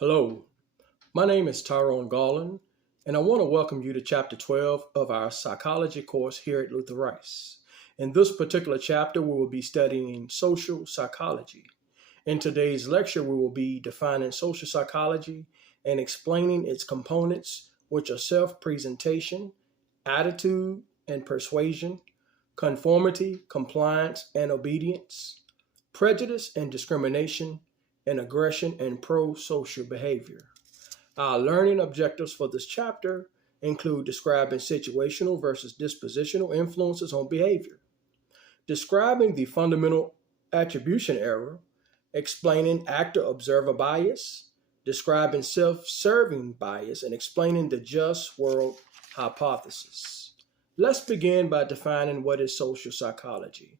Hello, my name is Tyrone Garland, and I want to welcome you to Chapter 12 of our psychology course here at Luther Rice. In this particular chapter, we will be studying social psychology. In today's lecture, we will be defining social psychology and explaining its components, which are self-presentation, attitude and persuasion, conformity, compliance and obedience, prejudice and discrimination, and aggression and pro-social behavior. Our learning objectives for this chapter include describing situational versus dispositional influences on behavior, describing the fundamental attribution error, explaining actor-observer bias, describing self-serving bias, and explaining the just world hypothesis. Let's begin by defining what is social psychology.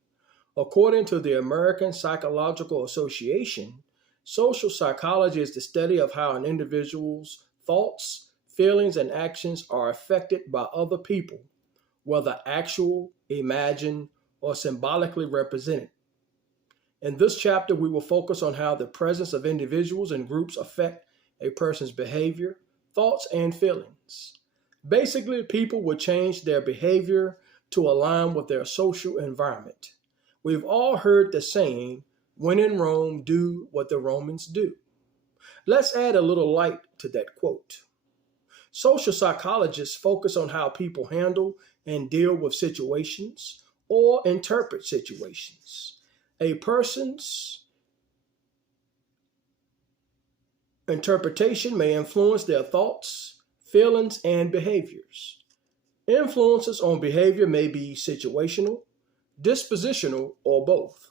According to the American Psychological Association, social psychology is the study of how an individual's thoughts, feelings, and actions are affected by other people, whether actual, imagined, or symbolically represented. In this chapter, we will focus on how the presence of individuals and groups affect a person's behavior, thoughts, and feelings. Basically, people will change their behavior to align with their social environment. We've all heard the saying, when in Rome, do what the Romans do. Let's add a little light to that quote. Social psychologists focus on how people handle and deal with situations or interpret situations. A person's interpretation may influence their thoughts, feelings, and behaviors. Influences on behavior may be situational, dispositional, or both.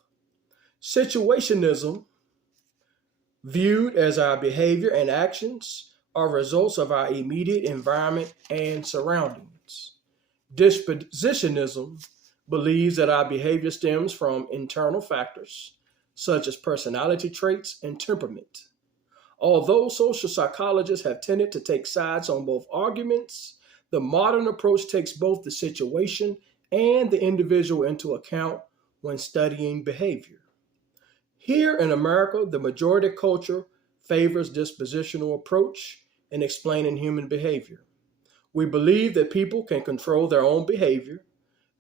Situationism, viewed as our behavior and actions, are results of our immediate environment and surroundings. Dispositionism believes that our behavior stems from internal factors, such as personality traits and temperament. Although social psychologists have tended to take sides on both arguments, the modern approach takes both the situation and the individual into account when studying behavior. Here in America, the majority culture favors dispositional approach in explaining human behavior. We believe that people can control their own behavior.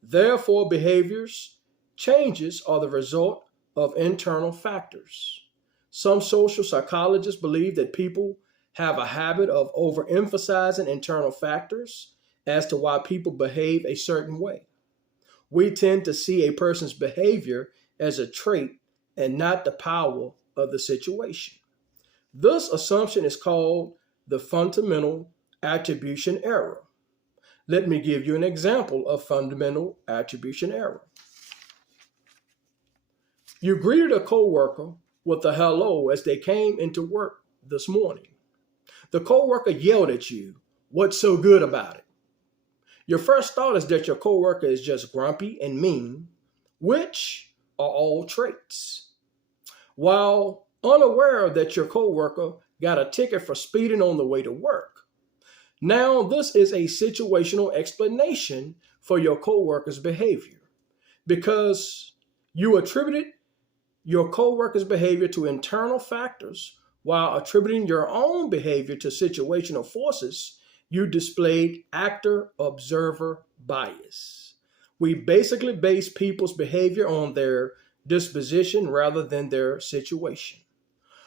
Therefore, behaviors changes are the result of internal factors. Some social psychologists believe that people have a habit of overemphasizing internal factors as to why people behave a certain way. We tend to see a person's behavior as a trait and not the power of the situation. This assumption is called the fundamental attribution error. Let me give you an example of fundamental attribution error. You greeted a coworker with a hello as they came into work this morning. The coworker yelled at you, "What's so good about it?" Your first thought is that your coworker is just grumpy and mean, which are all traits. While unaware that your coworker got a ticket for speeding on the way to work. Now, this is a situational explanation for your coworker's behavior because you attributed your coworker's behavior to internal factors while attributing your own behavior to situational forces. You displayed actor-observer bias. We basically base people's behavior on their disposition rather than their situation.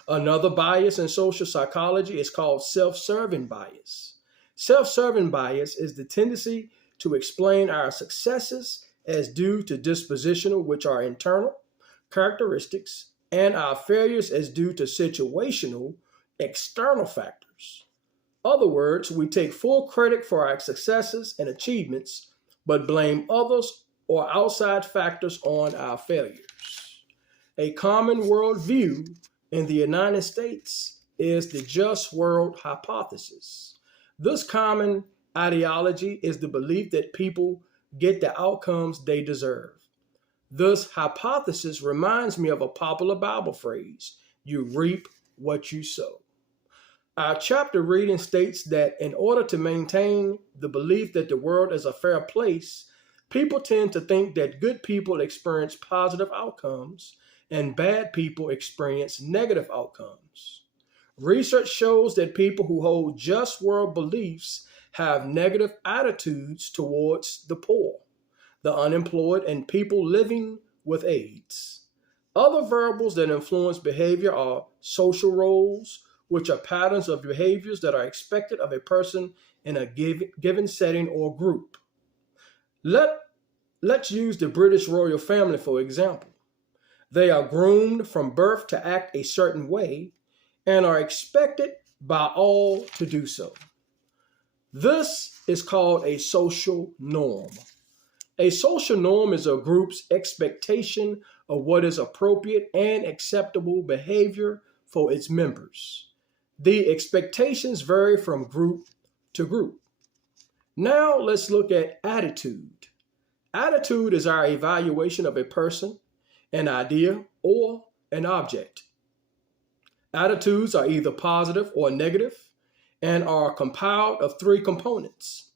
Another bias in social psychology is called self-serving bias. Self-serving bias is the tendency to explain our successes as due to dispositional, which are internal characteristics, and our failures as due to situational, external factors. In other words, we take full credit for our successes and achievements, but blame others or outside factors on our failures. A common worldview in the United States is the just world hypothesis. This common ideology is the belief that people get the outcomes they deserve. This hypothesis reminds me of a popular Bible phrase, you reap what you sow. Our chapter reading states that in order to maintain the belief that the world is a fair place, people tend to think that good people experience positive outcomes and bad people experience negative outcomes. Research shows that people who hold just world beliefs have negative attitudes towards the poor, the unemployed, and people living with AIDS. Other variables that influence behavior are social roles, which are patterns of behaviors that are expected of a person in a given setting or group. Let's use the British royal family for example. They are groomed from birth to act a certain way and are expected by all to do so. This is called a social norm. A social norm is a group's expectation of what is appropriate and acceptable behavior for its members. The expectations vary from group to group. Now let's look at attitude. Attitude is our evaluation of a person, an idea, or an object. Attitudes are either positive or negative and are compiled of three components: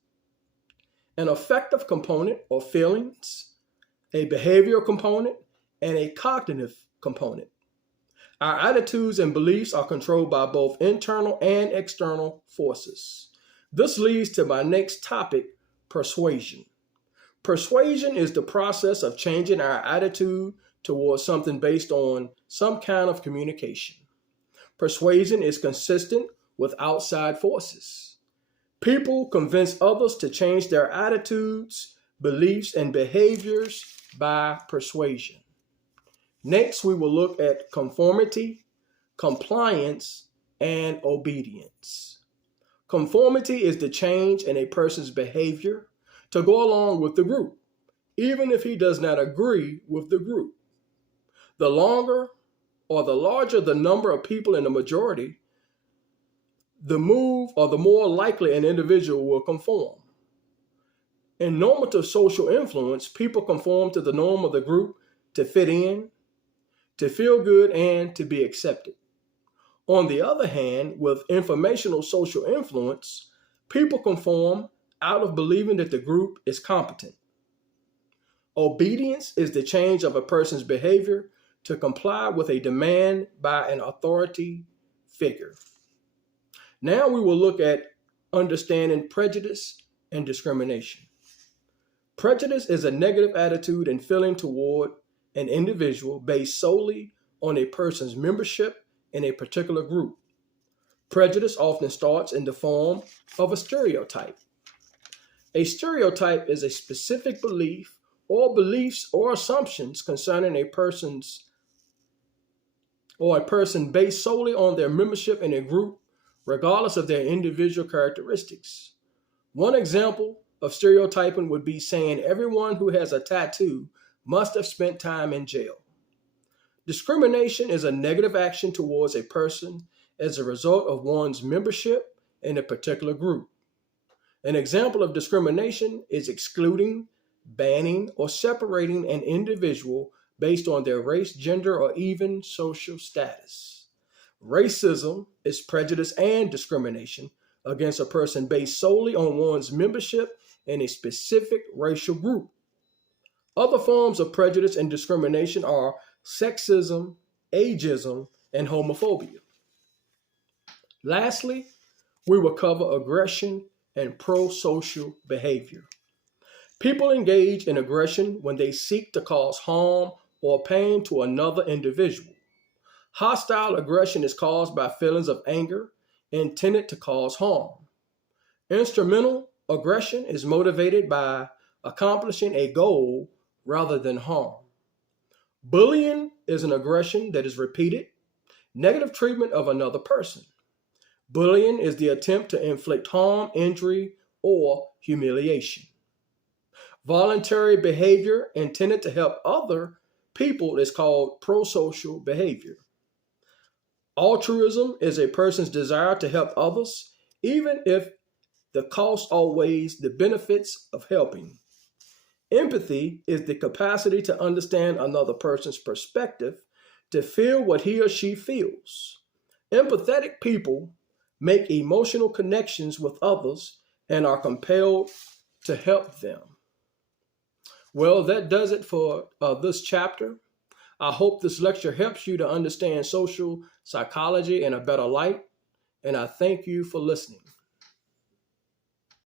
an affective component or feelings, a behavioral component, and a cognitive component. Our attitudes and beliefs are controlled by both internal and external forces. This leads to my next topic, persuasion. Persuasion is the process of changing our attitude towards something based on some kind of communication. Persuasion is consistent with outside forces. People convince others to change their attitudes, beliefs, and behaviors by persuasion. Next, we will look at conformity, compliance, and obedience. Conformity is the change in a person's behavior to go along with the group, even if he does not agree with the group. The longer or the larger the number of people in the majority, the more likely an individual will conform. In normative social influence, people conform to the norm of the group to fit in, to feel good, and to be accepted. On the other hand, with informational social influence, people conform out of believing that the group is competent. Obedience is the change of a person's behavior to comply with a demand by an authority figure. Now we will look at understanding prejudice and discrimination. Prejudice is a negative attitude and feeling toward an individual based solely on a person's membership in a particular group. Prejudice often starts in the form of a stereotype. A stereotype is a specific belief or beliefs or assumptions concerning a person based solely on their membership in a group, regardless of their individual characteristics. One example of stereotyping would be saying everyone who has a tattoo must have spent time in jail. Discrimination is a negative action towards a person as a result of one's membership in a particular group. An example of discrimination is excluding, banning, or separating an individual based on their race, gender, or even social status. Racism is prejudice and discrimination against a person based solely on one's membership in a specific racial group. Other forms of prejudice and discrimination are sexism, ageism, and homophobia. Lastly, we will cover aggression and pro-social behavior. People engage in aggression when they seek to cause harm or pain to another individual. Hostile aggression is caused by feelings of anger intended to cause harm. Instrumental aggression is motivated by accomplishing a goal rather than harm. Bullying is an aggression that is repeated, negative treatment of another person. Bullying is the attempt to inflict harm, injury, or humiliation. Voluntary behavior intended to help other people is called pro-social behavior. Altruism is a person's desire to help others, even if the cost outweighs the benefits of helping. Empathy is the capacity to understand another person's perspective, to feel what he or she feels. Empathetic people make emotional connections with others and are compelled to help them. Well, that does it for this chapter. I hope this lecture helps you to understand social psychology in a better light. and I thank you for listening.